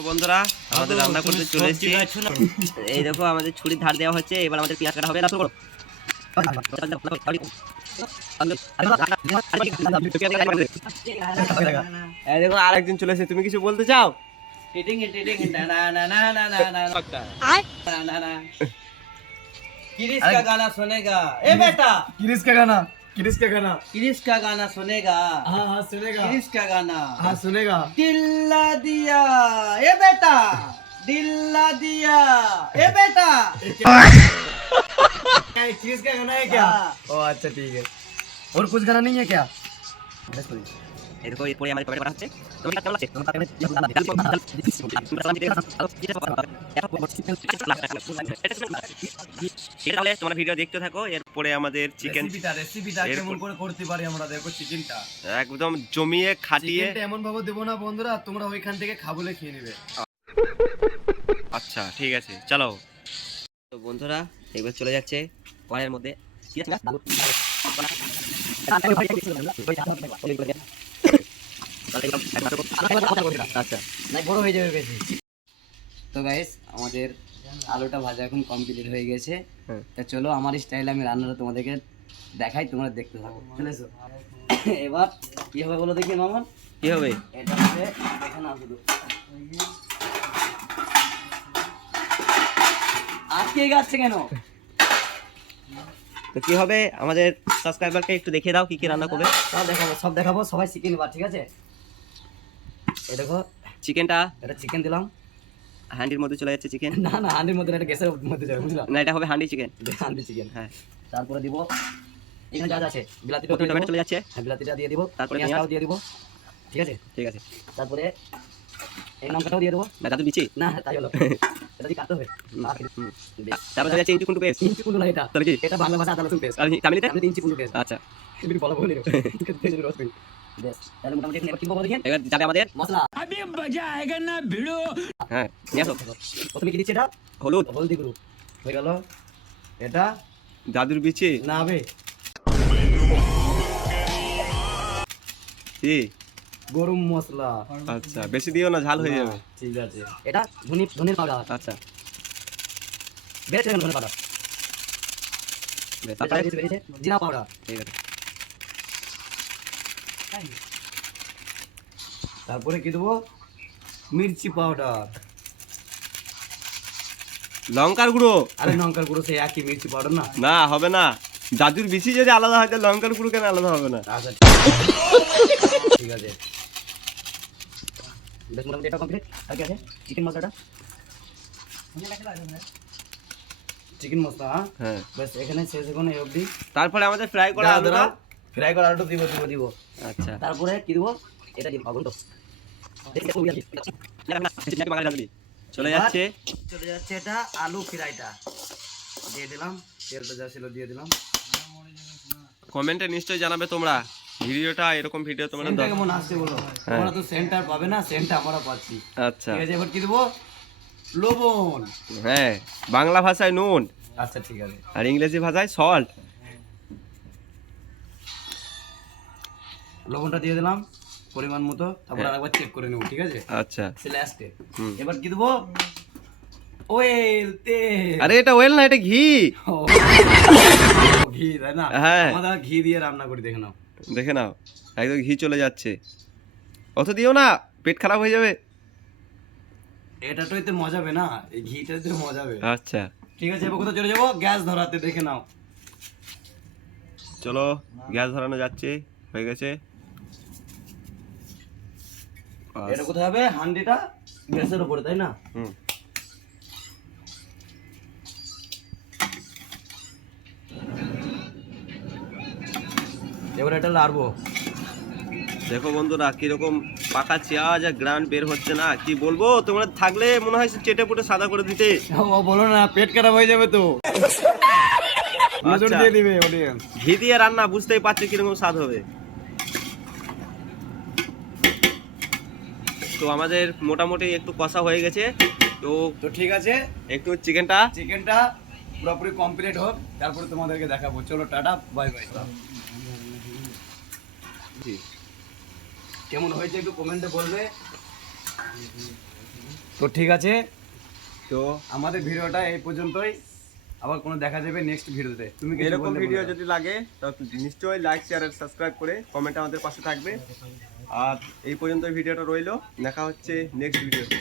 দেখো বন্ধুরা আমাদের রান্না করতে চলে এসেছি। এই দেখো আমাদের ছুরির ধার দেওয়া হচ্ছে, এবার আমাদের পেঁয়াজ কাটা হবে। না শুরু করো। এই দেখো আরেকজন চলে এসেছে, তুমি কিছু বলতে চাও? किरिस का गाना सुनेगा ए बेटा किरिस का गाना किरिस का गाना किरिस का गाना सुनेगा हाँ हाँ सुनेगा किरिस का गाना हाँ सुनेगा दिल्ला दिया ए बेटा दिल्ला दिया ए बेटा क्या है, किरिस का गाना है क्या? हाँ। ओ अच्छा ठीक है। और कुछ गाना नहीं है क्या? এই দেখো এরপরে আমাদের টমেটো কাটা হচ্ছে। টমেটো কেমন লাগছে? ঠিক তাহলে তোমরা ভিডিও দেখতে থাকো। এরপরে আমাদের চিকেন রেসিপিটা কেমন করে করতে পারি আমরা দেখো। চিকেনটা একদম জমিয়ে খাটিয়ে চিকেনটা এমন ভাবে দেবো না বন্ধুরা, তোমরা ওইখান থেকে খাবলে খেয়ে নেবে। আচ্ছা ঠিক আছে চলো। তো বন্ধুরা এবার চলে যাচ্ছে কড়াইয়ের মধ্যে আচ্ছা না বড় হয়ে যাবে বেশি। তো গাইস আমাদের আলুটা ভাজা এখন কমপ্লিট হয়ে গেছে। তা চলো আমার স্টাইলে আমি রান্নাটা তোমাদেরকে দেখাই, তোমরা দেখতে থাকো। চলে এসো। এবার কি হবে বলো দেখি মামন। কি হবে? এটা হচ্ছে দেখে না শুধু আজকে গাছছে কেন? তো কি হবে আমাদের সাবস্ক্রাইবারকে একটু দেখিয়ে দাও কি কি রান্না করবে। সব দেখাবো সবাই শিখে নিবা, ঠিক আছে? এই দেখো চিকেনটা এটা চিকেন দিলাম। হান্ডির মধ্যে চলে যাচ্ছে চিকেন। না না হান্ডির মধ্যে না, এটা গ্যাসের মধ্যে যাবে, বুঝলা? না এটা হবে হান্ডি চিকেন। হান্ডি চিকেন। হ্যাঁ তারপরে দিব এখানে যা যা আছে বিলাতিটা প্রথমে টমেটো চলে যাচ্ছে। হ্যাঁ বিলাতিটা দিয়ে দিব, তারপরে পেঁয়াজটাও দিয়ে দিব, ঠিক আছে? ঠিক আছে। তারপরে এই লঙ্কাটাও দিয়ে দেবো। না দাদু বিচি না তাই হলো, এটা দিয়ে কাটতে হবে। তারপরে চলে যাচ্ছে ইঞ্চি কুন্টু পেস্ট। ইঞ্চি কুন্ডু না এটা, তাহলে কি এটা বাংলা ভাষা আদা রসুন পেস্ট। আর তামিলিতে? আমি ইঞ্চি কুন্ডু পেস্ট। আচ্ছা তুমি বলা বলে নিও। বেশ তাহলে মোটামুটি এখন এবার কি বলবো দেখেন। এবার যাবে আমাদের মশলা। হ্যাঁ নিয়ে আসো। প্রথমে কি দিচ্ছি এটা? হলুদ, হলদি গুঁড়ো হয়ে গেল। এটা দাদুর বিচি না হবে কি গরম মশলা। আচ্ছা বেশি দিও না, ঝাল হয়ে যাবে। ঠিক আছে। এটা ধনির পাউডার। আচ্ছা বেশ ধনির পাউডার। বেশ, তারপরে তারপরে বেরিয়েছে জিরা পাউডার। ঠিক আছে। তারপরে কি দেবো? মির্চি পাউডার। লঙ্কার গুঁড়ো। আরে লঙ্কার গুঁড়ো সেই একই মির্চি পাউডার না? না হবে না, দাদুর বিচি যদি আলাদা হয় তাহলে লঙ্কার গুঁড়ো কেন আলাদা হবে না? আচ্ছা ঠিক আছে। বেশ মোটামুটি এটা কমপ্লিট। আর কি আছে? চিকেন মশলাটা, চিকেন মশলা। হ্যাঁ বেশ এখানে শেষ এখন এই অবধি। তারপরে আমাদের ফ্রাই করা আলুটা। ফ্রাই করা আলুটা দিব দিব দিব। আচ্ছা তারপরে কি দিব? এটা দিব আগুন তো চলে যাচ্ছে। চলে যাচ্ছে এটা আলু ফ্রাইটা দিয়ে দিলাম। তেলটা যা ছিল দিয়ে দিলাম। কমেন্টে নিশ্চয়ই জানাবে তোমরা ভিডিওটা এরকম ভিডিও তোমরা সেন্টটা কেমন আসছে বলো? তোমরা তো সেন্টার পাবে না, সেন্টটা আমরা পাচ্ছি। আচ্ছা ঠিক আছে এবার কি দেব? লবণ। হ্যাঁ বাংলা ভাষায় নুন আচ্ছা ঠিক আছে। আর ইংরেজি ভাষায় সল্ট। লবণটা দিয়ে দিলাম পরিমাণ মতো। তারপর আরেকবার চেক করে নেব, ঠিক আছে? আচ্ছা লাস্টে এবার কি দেব? অয়েল, তেল। আরে এটা ওয়েল না, এটা ঘি। ও, ঘি তাই না? হ্যাঁ আমরা ঘি দিয়ে রান্না করি, দেখে নাও। দেখে নাও একদম ঘি চলে যাচ্ছে। অত দিও না, পেট খারাপ হয়ে যাবে। এটা তো এতে মজাবে না, এই ঘিটাতে মজাবে। আচ্ছা ঠিক আছে এবার কোথাও চলে যাবো? গ্যাস ধরাতে, দেখে নাও। চলো গ্যাস ধরানো যাচ্ছে, হয়ে গেছে। এটা কোথায় হবে? হান্ডিটা গ্যাসের উপরে, তাই না? হুম এবার এটা লাড়বো। দেখো বন্ধুরা কিরকম পাকা পেঁয়াজ আর গ্রান বের হচ্ছে না, কি বলবো। তোমরা থাকলে মনে হয় চেটে পুটে সাদা করে দিতে। ও বলো না, পেট খারাপ হয়ে যাবে তো। নজর আচ্ছা। দিয়ে দিবে অডিয়েন্স। ঘি দিয়ে রান্না, বুঝতেই পারছো কিরকম স্বাদ হবে। তো আমাদের মোটামুটি একটু কষা হয়ে গেছে। তো তো ঠিক আছে একটু চিকেনটা পুরোপুরি কমপ্লিট হোক, তারপরে তোমাদেরকে দেখাবো। চলো টাটা, বাই বাই। কেমন হয়েছে একটু কমেন্টে বলবে। তো ঠিক আছে, তো আমাদের ভিডিওটা এই পর্যন্তই, আবার কোনো দেখা যাবে নেক্সট ভিডিওতে। তুমি কি এরকম ভিডিও যদি লাগে তো নিশ্চয়ই লাইক শেয়ার আর সাবস্ক্রাইব করে কমেন্ট আমাদের পাশে থাকবে। আর এই পর্যন্ত ভিডিওটা রইলো, দেখা হচ্ছে নেক্সট ভিডিওতে।